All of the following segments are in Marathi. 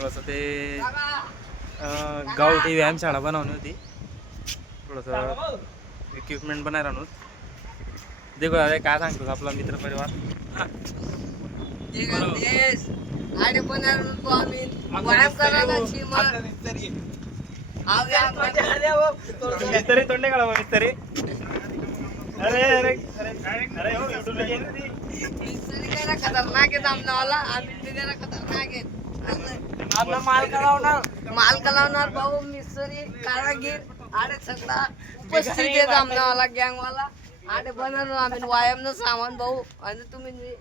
थोडंसं ते गावठी व्यायामशाळा बनवली होती, थोडंसं इक्विपमेंट बनायला आणून देखो अरे काय सांगतो आपला मित्र परिवार मिस्त्री तोंडे काढा मिस्त्री. अरे अरे अरे खतरनाक आहे आमनावाला. आम्ही त्याला खतरनाक आहे. आपला माल कलावणार भाऊ मिस्त्री कारागीर आडे सगळा उपस्थित आहे आमनावाला गँगवाला आडे बनवून आम्ही व्यायाम न सामान भाऊ आणि तुम्ही मी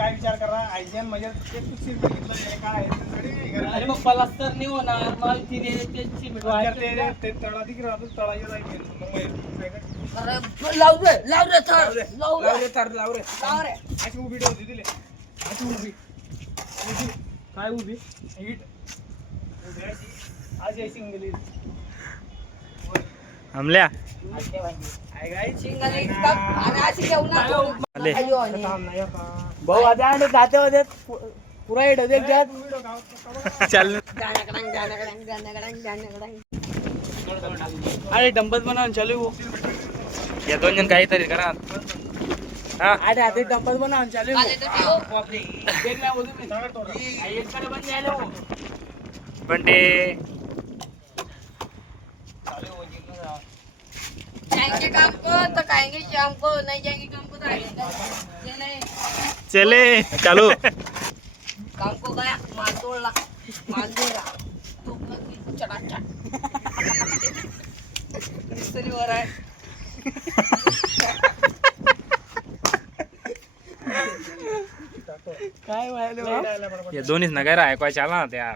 काय विचार करा आयजीएन म्हणजे अरे मग पलास्तर नाही होणार माल तिने ते तळा तिकडे राहतो तळा लाव रे अशी उभी ठेवते दिले अशी उभी काय उभी हिट आज सिंगल आमल्या भाऊ आता जाते होते पुरा हिट होते चाल अरे डंबल बनवून चालू या 2 जण काहीतरी करा. हा अरे आता डंबल बनवून चालू पण ते जाएंगे काम को तो खाएंगे शाम को, नहीं जाएंगे काम को तो आएंगे. चले चालू काम को गया माल तोड़ला माल देगा तो चटाचट मिस्त्री हो रहा है. काय व्हायला या दोन्हीच नगर ऐकवायचे आला ना त्या